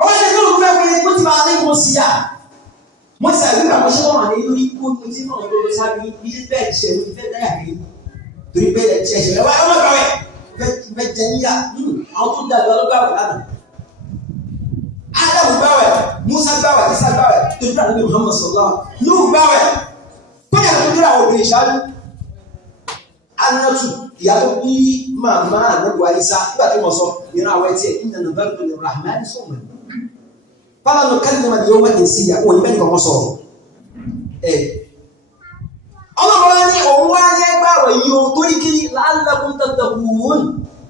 ọwọ́ ṣe tó ló fẹ́ fún yẹn kó ti máa lé wọn sí à mo ti sàgbé àwọn ṣẹ́ wọn àní lórí kó mo ti náà lọ́dọ̀ sábì bí bẹ́ẹ̀ ṣe ló fẹ́ dáyà rí torí pé ẹ̀ ṣe ṣẹlẹ̀ wá ọmọ gbàwẹ̀ fẹ́ jẹ níyà àwọn tó dàgbà ọlọ́gbàwẹ̀ lánàá Ádámù gbàwẹ̀ Musa gbàwẹ̀ Isa gbàwẹ̀ tó dúró àdúgbò Muhammad sallallahu Nuhu gbàwẹ̀ kó yà tó dúró àwọn obìnrin ṣáájú Anatu ìyá tó bí màmá ànágbà Isa nígbà tó mọ̀ sọ ìran àwọn ẹtì ẹ̀ ìnana bẹ́ẹ̀ tó lè rahman sọ̀mọ̀ fọlá ló kẹ́lí ní ọmọdé yóò wá ní sí ìyá òun ìbẹ́ni kankan sọ̀rọ̀ ọlọ́run wá ní òun wá ní ẹgbẹ́ àwọ̀ yìí o torí kí la'allakum tattaqun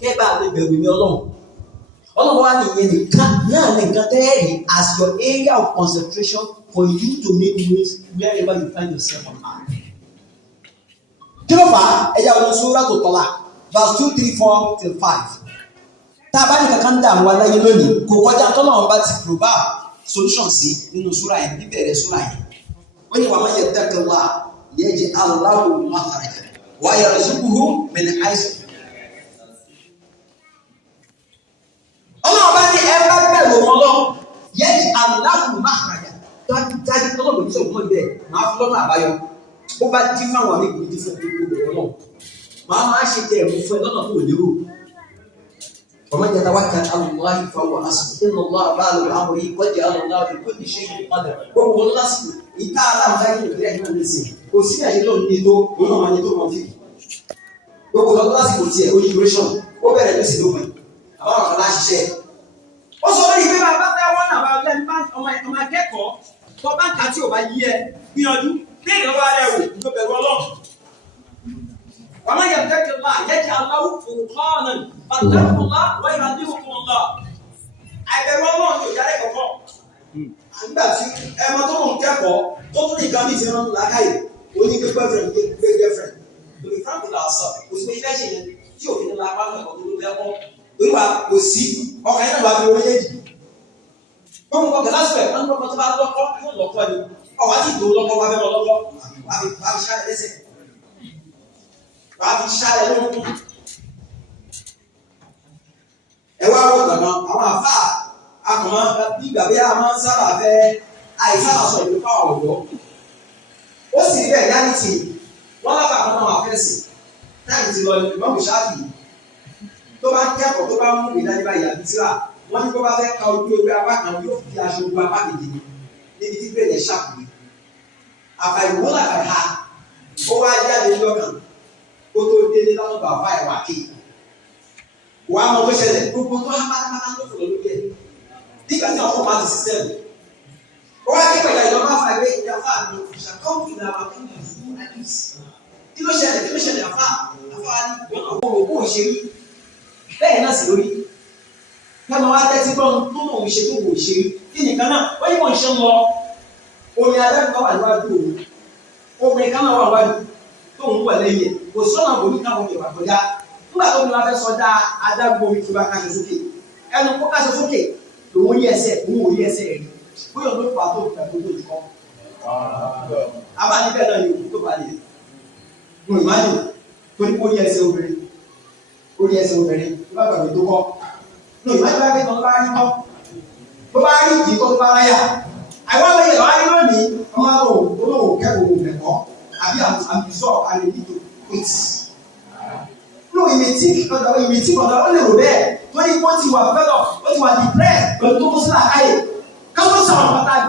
kẹ́bà lè bẹ̀rù ní ọlọ́run wá ní ìyẹn nìkan náà nìkan tẹ́ẹ̀rì as your area of concentration for you to make moves wherever you find yourself on earth. Kí ló fà á? Ẹja ọ̀nà Surah At-Talaq verse 2, 3, 4 till 5. Tá a bá ní kankan dà wọ́n aláyé lónìí, kò kọjá tọ́lá wọn bá ti provide solution sí nínú súra yẹn, níbẹ̀rẹ̀ súra yẹn. Wọ́n ní wa man yattaqillaha yaj'al lahu makhrajan wa yarzuqhu min haythu. Ọlọ́run bá ní ẹ bá bẹ̀rù wọn lọ, yaj'al lahu makhrajan. Dájú ọlọ́run ní sọ̀rọ̀ mọ́ ibẹ̀, máa fi lọ́nà àbáyọ. Ó bá dín fáwọn àmì ìgbìdí fún gbogbo ọlọ́run. Máa ṣe tẹ̀ ẹ̀mú fún ẹ lọ́nà tó lérò. ومن يتوكل على الله فهو حسبه إن الله بالغ أمره قد جعل الله في كل شيء قدرا gbogbo lásìkò ìta aláǹdáyé ìgbéyà ìgbà nísìn kò sí àyè lóun ní tó òun náà máa ní tó máa fi gbogbo lásìkò tiẹ̀ ó yí duration ó bẹ̀rẹ̀ ní sí lópin àwọn ọ̀kan láti ṣiṣẹ́. ó sọ lórí pé bàbá fẹ́ wọ́n náà bá lẹ́nu bá ọmọ akẹ́kọ̀ọ́ tó bá ń kà tí ò bá yí ẹ gbìyànjú bí ìjọba rẹ̀ wò tó bẹ̀rù ọlọ́run. ومن يتق الله يجعل له فرقانا فاتقوا الله ويعلمكم الله. àìbẹ̀rù ọlọ́run yóò jáde kọ̀kọ́. nígbà tí ẹ̀mọ tó ń kẹ́kọ̀ọ́ tó tún ní ìkànnì ìṣẹ́ náà lákàyè oní gbé girlfriend gbé girlfriend lórí frank làásọ̀ kò sí pé ilé ẹ̀ṣẹ̀ yẹn tí òfin ní lápá náà ọ̀tún ló bẹ́ wọ́n lórí wa kò sí ọkàn yẹn náà wà fi orí èjì. wọ́n mú kọ́kẹ́ lásìkò ẹ̀ wọ́n tó bá lọ́kọ́ yóò lọ́kọ́ ni ọ̀wá tí ìdó lọ́kọ́ wá fẹ́ lọ lọ́kọ́ wà fi ṣáà lẹ́sẹ̀ wà fi ṣáà lẹ́lọ́kọ́. ẹ wá wọ́n gbàgbọ́n àwọn àfáà akọ̀mọ́ bí gbàgbé a máa ń sábà fẹ́ àìsábà sọ ìlú fáwọn ọ̀dọ́. ó sì rí bẹ́ẹ̀ yáni tì wọ́n lábàá kan náà wà fẹ́ sí táyì ti lọ ìgbọ́n kò ṣáàfì tó bá kẹ́kọ̀ọ́ tó bá mú ìdájọ́ báyìí àbí tíra wọ́n ní kó bá fẹ́ ka ojú ewé apá kan yóò fi aṣọ ojú apá kejì níbi tí bẹ́ẹ̀ yẹn ṣàkùnrin. àfàìwò làkàrà ha ó wá jáde lọ́kàn kó tó délé lọ́wọ́ bàbá ẹ̀ wà kéèkì. wà á mọ tó ṣẹlẹ̀ gbogbo tó há pátápátá tó fò lórí ẹ̀ nígbà tí ọkọ̀ máa ti sísẹ́ẹ̀mù. ó wá kí pẹ̀lú ìjọba àfa ìwé ìjọba àmì ìṣàkóso ìlànà àkókò fún àdìs. kí ló ṣẹlẹ̀ àfa wa ní ìgbọ́n àwọn òkú òṣèré bẹ́ẹ̀ náà sì lórí. kẹ́mọ̀ wá tẹ́tí gbọ́n tó mọ̀ òun ṣe tó wò ṣe kí nìkan náà wọ́n yí mọ̀ ń ṣe ń lọ omi adágún wà níwájú òun omi kan náà wà wájú tóun wà lẹ́yìn kò sọ́nà òní káwọn ìwà kọjá nígbà tó ń lọ fẹ́ sọdá adágún omi tó bá káṣọ sókè ẹnu kó káṣọ sókè lòun yí ẹsẹ̀ òun ò yí ẹsẹ̀ rẹ̀ bóyá ló fà tó fẹ́ tó lójú kọ́ abáni bẹ́ẹ̀ náà ni òkú tó bá lè mo ìmájò torí kó yí ẹsẹ̀ obìnrin tó bá gbàgbé tó kọ́ no ìmájò bá gbé tó bá rí kọ́ tó bá rí ìdí tó bá ráyà àwọn ọmọ yẹn lọ́wọ́ lónìí ọmọ olóhùn kẹ́kọ̀ọ́ ẹ̀kọ́ àbí àbísọ̀ àlè nítorí quit. No, ìmìtí ọ̀dọ̀ ó lè rò bẹ́ẹ̀ torí ó ti wà fẹ́lọ̀ ó ti wà depressed pẹ̀lú tó kó sílẹ̀ àkáyè káwọn sọ̀rọ̀ ọ̀pá tá a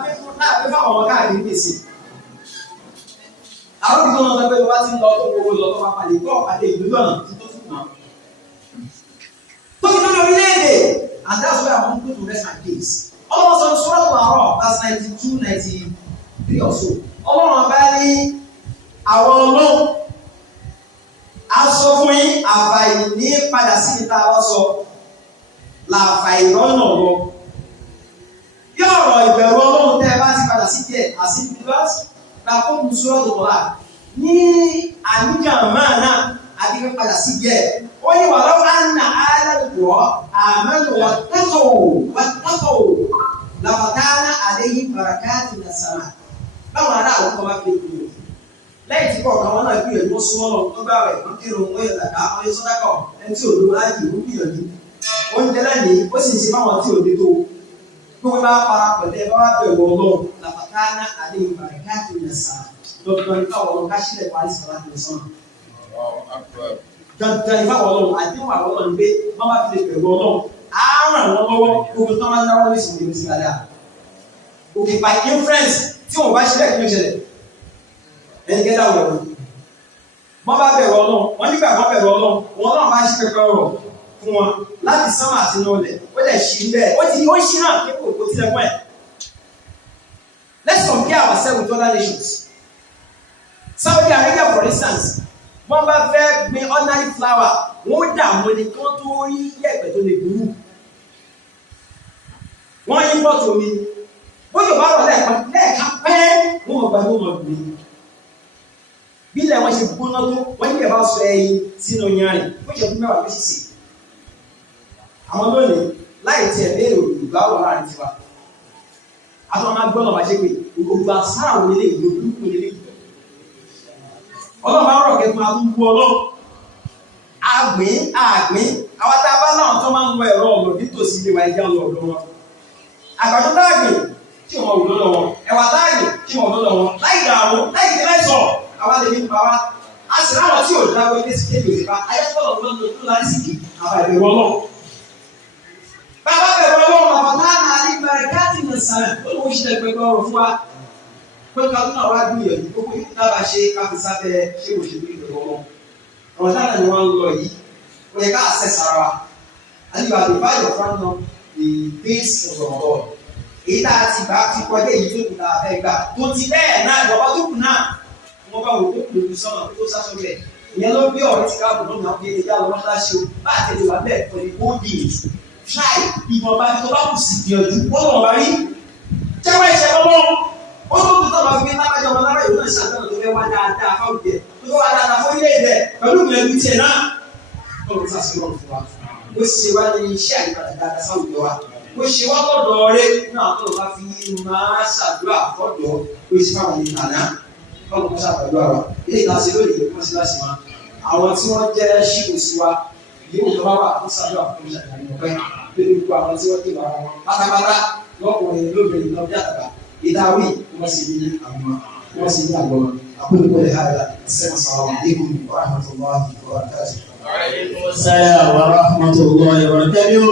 gbé fáwọn ọmọ káàkiri gbèsè. Àwọn òbí tó ń lọ sọ pé bá ti ń lọ tó gbogbo lọ tó máa pàdé tó ọ̀pàdé ìlú lọ́nà tó tún mọ́. Tóbi lórí orílẹ̀-èdè and that's why I want to go to rest my case. Ọlọ́run sọ Surah Al-A'raf verse 92, 93 or so. Ọlọ́run bá ní àwọn ọlọ́run a sọ fún yín àbàyè ní padà sí ìta wọ́n sọ làfà ìrọ́nà lọ. Yóò rọ ìbẹ̀rù ọlọ́run tẹ́ ẹ bá ti padà sí díẹ̀ àti ìdíwájú làkókò sọ́rọ́ tó wà ní àníkàmá náà àti fẹ́ padà sí díẹ̀. Ó ní wà lọ́wọ́ àná àádọ́gbọ̀ àmọ́nù wà tọ́kọ̀ làbàtánà àléyìn bàràkàtì nà sàmà. Báwọn ará àwọn kan bá fi kúrò. Lẹ́yìn tí kọ̀ọ̀kan wọn náà gbìyànjú wọn súnmọ́ lọ tó bá rẹ̀ wọ́n kírun wọ́n yẹ làkà wọ́n yẹ sọ́dákọ̀ ẹni tí òdo láàyè ó gbìyànjú. Oúnjẹ lẹ́yìn ó sì ń ṣe fáwọn tí òde tó. Gbogbo bá para pẹ̀lẹ́ bá wá bẹ̀rù ọlọ́run làbàtánà àléyìn bàràkàtì nà sàmà. Lọ́dún ní káwọn ọlọ́run káṣílẹ̀ parí sọ̀rọ̀ àti ìsọ̀nà. Dandan ní káwọn ọlọ́run àdéhùn àwọn ọlọ́run gbé wọ́n bá fi lè bẹ̀rù ọlọ́run. Á ràn wọ́n lọ́wọ́ gbogbo tó máa ń dáwọ́ ní ìsìn ìrìnsì dáadáa. Òkè by influence tí wọ́n bá ṣílẹ̀ kí ló ṣẹlẹ̀. Ẹni gẹ́gẹ́ àwọn ọ̀rọ̀. Wọ́n bá bẹ̀rù ọlọ́run, wọ́n nígbà wọ́n bẹ̀rù ọlọ́run, wọ́n náà máa ń ṣe pẹpẹ ọ̀rọ̀ fún wọn láti sánmà àti inú ọlẹ̀. Ó lè ṣí bẹ́ẹ̀, ó ṣí náà kí kò tilẹ̀ mọ́ ẹ̀. Let's compare ourselves with other nations. Saudi Arabia for instance, wọ́n bá fẹ́ gbin ordinary flower, wọ́n dààmú ni kí wọ́n tó rí yẹ̀pẹ̀ tó lè burú. Wọ́n yí pọ̀tù omi. Bóyá bá rọ̀ lẹ́ẹ̀kan pẹ́ wọ́n mọ̀ gbàgbọ́ mọ̀ gbìn. Bí ilẹ̀ wọn ṣe gbóná tó, wọ́n ní ẹ̀bá sọ ẹyin sínú yanrìn, ó ṣe fún mẹ́wàá lóṣì sí. Àwọn lónìí, láì tiẹ̀ béèrè ìgbà wọ̀ láàrin tiwa. Àtọ́ máa gbọ́nà máa ṣe pé gbogbo àṣàrà wo lélẹ̀ ìlú olúkú lélẹ̀ ìlú. Ọlọ́run máa ń rọ̀ kẹ́kọ̀ọ́ àtúgbò ọlọ́run. Àgbín, àwọn tá a bá láwọn tó máa ń wọ ẹ̀rọ ọ̀nà nítòsí ilé wa ẹja lọ ọ̀dọ̀ wọn. Àgbàdo táàgbìn tí wọ́n wò lọ́dọ̀ wọn, ẹ̀wà táàgbìn tí wọ́n lọ́dọ̀ wọn, láì dààmú, láì tẹ́lẹ̀ sọ̀. Àwa lè ní pa wá. A sì ráwọn tí ò dáwọ́ ilé sí kébè òsèpá. Ayẹ́fọ́lọ̀ lọ́dọ̀ tó lárí sí kì àbá ìbẹ̀rù ọlọ́run. Bàbá bẹ̀rù ọlọ́run bàbá náà náà ní ìbẹ̀rẹ̀ káàtì ní sàrẹ̀. Ó lóun ṣe pẹ̀lú ọrọ̀ fún wa. Pé ká tún náà wá gbìyànjú gbogbo yìí dábàá ṣe káfí sábẹ́ ṣé òṣèlú ìbẹ̀rù ọlọ́run. Ọ̀rọ̀ dáná ni wọ́n ń lọ yìí. Ó yẹ ká access ara wa. And you are divided your front of the base of your God. Èyí tá a ti gbà ti kọjá èyí tó kù tá a fẹ́ gbà. Tó ti bẹ́ẹ̀ náà ìjọba tó kù náà. Wọ́n bá wò ó lòdì sọ́nà tó sásọ bẹ̀. Ìyẹn ló bí ọ̀rẹ́ ti káàbọ̀ lónìí àwọn ilé ìyá lọ́wọ́ láṣẹ o. Bá a tẹ̀lé wà bẹ́ẹ̀ for the whole day. Try ìwọ̀nba tó bá kù sí gbìyànjú. Wọ́n lọ́wọ́ bá rí. Jẹ́wọ́ ìṣẹ́ lọ́wọ́. Ó tó kù tó bá fi gbé lábàjọ́ ọmọ lábàjọ́ ìlú náà ṣàtọ́nà tó fẹ́ wá dáadáa fáwọn jẹ. Tó fẹ́ wá dáadáa fún ilé ìbẹ̀ pẹ̀lú ìgbìyànjú tiẹ̀ náà. Lọ́wọ́ sásì lọ́wọ́ fún wa. Ó ṣe wá ní iṣẹ́ àyípadà dáadáa sáwùjọ wa. Ó ṣe wá lọ́dọ̀ rẹ̀ náà tó bá fi máa ṣàdúrà fọ́dọ̀ ó ṣe fáwọn ìlànà. Báwo ni ṣàpàdé àwa? Ilé ìtàsí lónìí wọ́n ti láti máa. Àwọn tí wọ́n jẹ́ ṣíkò sí wa, yóò tó bá wà fún ṣàdúrà fún ìṣàkàní ọ̀pẹ́. Lórí gbogbo àwọn tí wọ́n dé wà wọn. Pátápátá lọ́kùnrin lóbìnrin lọ bí àtàbà. Ìdáwì wọ́n sì ní àwọn wọ́n sì ní àgbọ̀. Àkójọ pẹ̀lẹ́ àyà sẹ́wọ̀n sọ̀rọ̀ àdéhùn warahmatullahi wabarakatuh. Wa alaikum assalam wa rahmatullahi wa barakatuh.